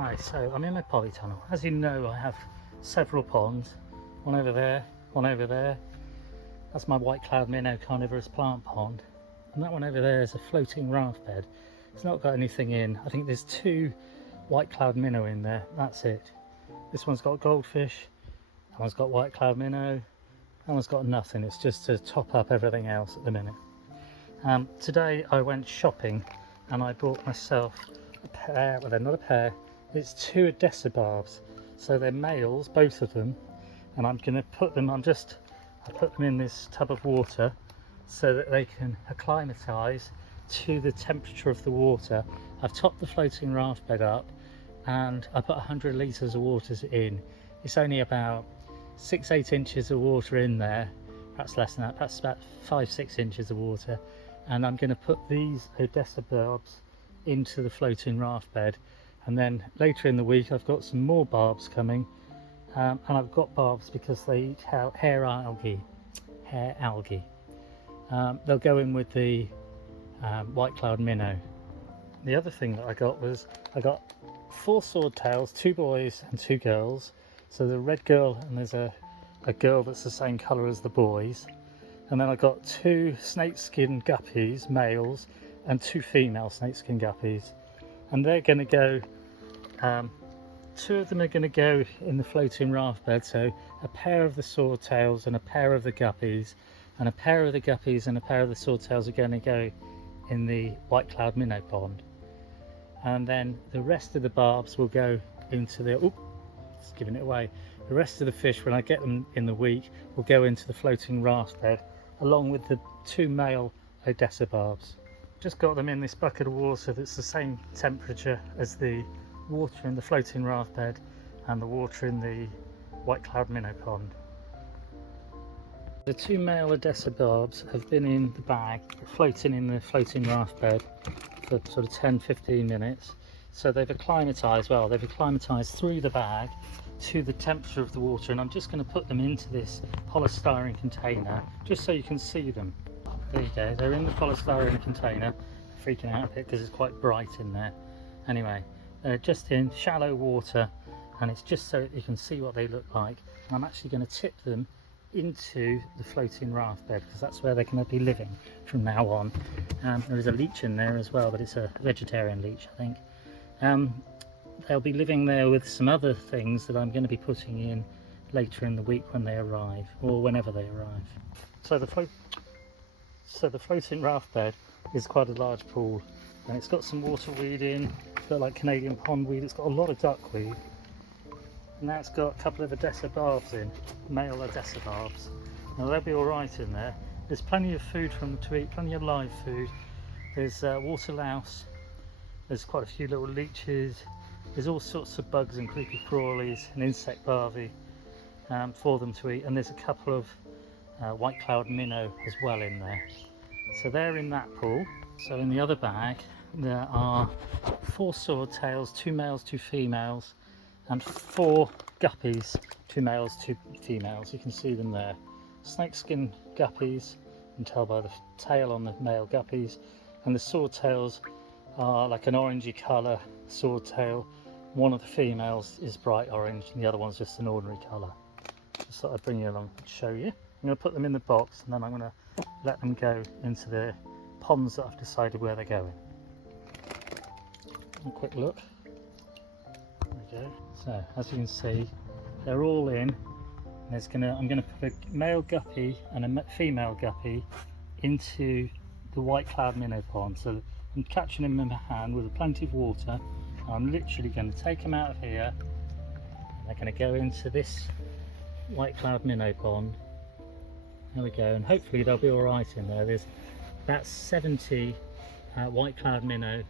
Hi, so I'm in my polytunnel. As you know, I have several ponds, one over there, one over there. That's my white cloud minnow carnivorous plant pond, and that one over there is a floating raft bed. It's not got anything in. I think there's 2 white cloud minnow in there, that's it. This one's got goldfish, that one's got white cloud minnow, that one's got nothing. It's just to top up everything else at the minute. Today I went shopping and I bought myself a pair, well they're not a pair, it's 2 odesa barbs. So they're males, both of them, and I'm going to put them, I put them in this tub of water so that they can acclimatise to the temperature of the water. I've topped the floating raft bed up and I put 100 litres of water in. It's only about 6-8 inches of water in there, perhaps less than that, perhaps about 5-6 inches of water, and I'm going to put these odesa barbs into the floating raft bed. And then later in the week I've got some more barbs coming, and I've got barbs because they eat hair algae. They'll go in with the white cloud minnow. The other thing that I got was I got 4 swordtails, 2 boys and 2 girls. So the red girl, and there's a girl that's the same colour as the boys. And then I got 2 snakeskin guppies, males, and 2 female snakeskin guppies. And they're going to go, 2 of them are going to go in the floating raft bed. So a pair of the swordtails and a pair of the guppies, and a pair of the guppies and a pair of the swordtails are going to go in the white cloud minnow pond. And then the rest of the barbs will go into the, it's giving it away. The rest of the fish, when I get them in the week, will go into the floating raft bed along with the 2 male odesa barbs. Just got them in this bucket of water that's the same temperature as the water in the floating raft bed and the water in the white cloud minnow pond. The 2 male odesa barbs have been in the bag, floating in the floating raft bed for sort of 10-15 minutes. So they've acclimatised, well, they've acclimatised through the bag to the temperature of the water, and I'm just going to put them into this polystyrene container just so you can see them. There you go, they're in the polystyrene container. Freaking out a bit because it's quite bright in there. Anyway, they're just in shallow water, and it's just so that you can see what they look like. And I'm actually going to tip them into the floating raft bed because that's where they're going to be living from now on. There is a leech in there as well, but it's a vegetarian leech, I think. They'll be living there with some other things that I'm going to be putting in later in the week when they arrive, or whenever they arrive. So the floating raft bed is quite a large pool, and it's got some water weed in, it's got like Canadian pondweed, it's got a lot of duckweed, and now it's got a couple of odesa barbs in, male odesa barbs. Now they'll be alright in there. There's plenty of food for them to eat, plenty of live food. There's water louse, there's quite a few little leeches, there's all sorts of bugs and creepy crawlies and insect larvae for them to eat, and there's a couple of white cloud minnow as well in there. So they're in that pool. So in the other bag there are 4 swordtails, 2 males, 2 females, and 4 guppies, 2 males, 2 females. You can see them there. Snakeskin guppies, you can tell by the tail on the male guppies, and the swordtails are like an orangey colour swordtail. One of the females is bright orange and the other one's just an ordinary colour. Just thought I'd bring you along and show you. I'm going to put them in the box, and then I'm going to let them go into the ponds that I've decided where they're going. A quick look. There we go. So as you can see, they're all in. I'm going to put a male guppy and a female guppy into the white cloud minnow pond. So I'm catching them in my hand with plenty of water. I'm literally going to take them out of here, and they're going to go into this white cloud minnow pond. There we go, and hopefully they'll be alright in there. There's about 70 white cloud minnow,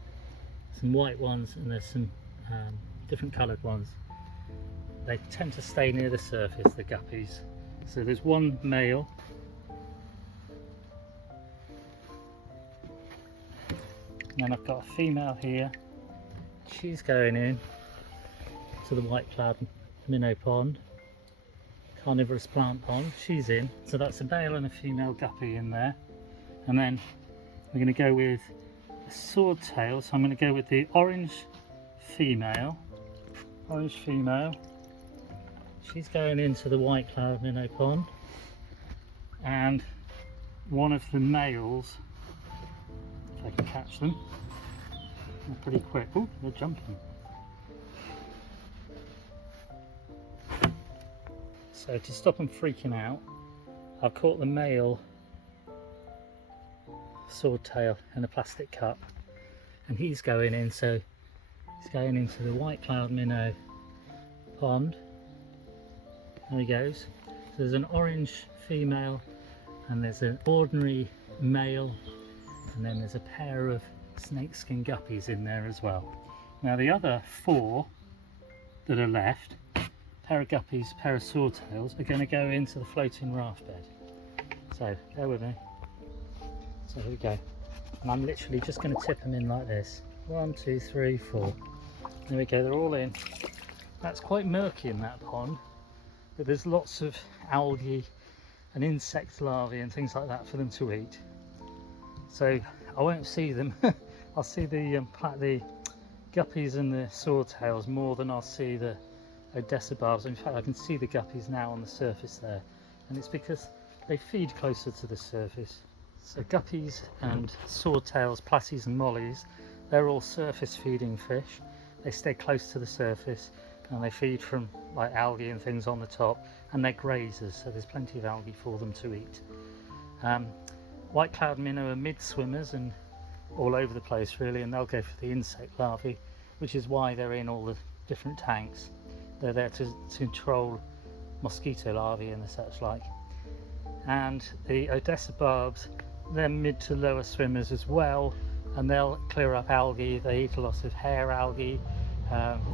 some white ones, and there's some different coloured ones. They tend to stay near the surface, the guppies. So there's 1 male, and then I've got a female here. She's going in to the white cloud minnow pond, carnivorous plant pond. She's in, so that's a male and a female guppy in there. And then we're going to go with a swordtail, so I'm going to go with the orange female orange female. She's going into the white cloud minnow pond, and one of the males, if I can catch them, they're pretty quick. Oh, they're jumping. So to stop them freaking out, I've caught the male swordtail in a plastic cup, and he's going in, so he's going into the white cloud minnow pond. There he goes. So there's an orange female and there's an ordinary male, and then there's a pair of snakeskin guppies in there as well. Now the other 4 that are left, pair of guppies, pair of swordtails, are going to go into the floating raft bed. So bear with me. So here we go. And I'm literally just going to tip them in like this. 1, 2, 3, 4. There we go, they're all in. That's quite murky in that pond, but there's lots of algae and insect larvae and things like that for them to eat. So I won't see them. I'll see the guppies and the swordtails more than I'll see the odesa barbs. In fact, I can see the guppies now on the surface there, and it's because they feed closer to the surface. So guppies and swordtails, platies and mollies, they're all surface feeding fish. They stay close to the surface and they feed from like algae and things on the top, and they're grazers, so there's plenty of algae for them to eat. White cloud minnow are mid swimmers and all over the place really, and they'll go for the insect larvae, which is why they're in all the different tanks. They're there to control mosquito larvae and the such like. And the odesa barbs, they're mid to lower swimmers as well, and they'll clear up algae. They eat a lot of hair algae,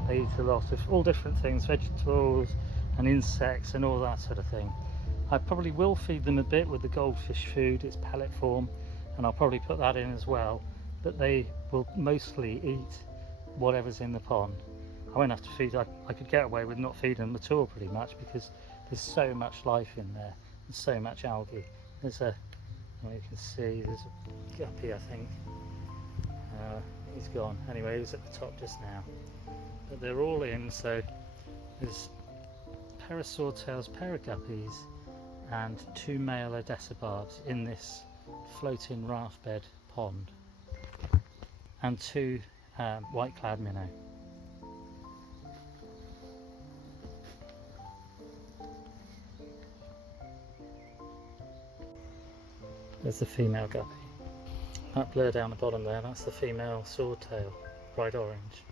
they eat a lot of all different things, vegetables and insects and all that sort of thing. I probably will feed them a bit with the goldfish food, it's pellet form, and I'll probably put that in as well, but they will mostly eat whatever's in the pond. I won't have to feed, I could get away with not feeding them at all pretty much, because there's so much life in there and so much algae. There's a, you can see there's a guppy, I think. He's gone. Anyway, he was at the top just now. But they're all in, so there's a pair of swordtails, pair of guppies, and 2 male odesa barbs in this floating raft bed pond, and 2 white cloud minnow. There's the female guppy. That blur down the bottom there, that's the female swordtail, bright orange.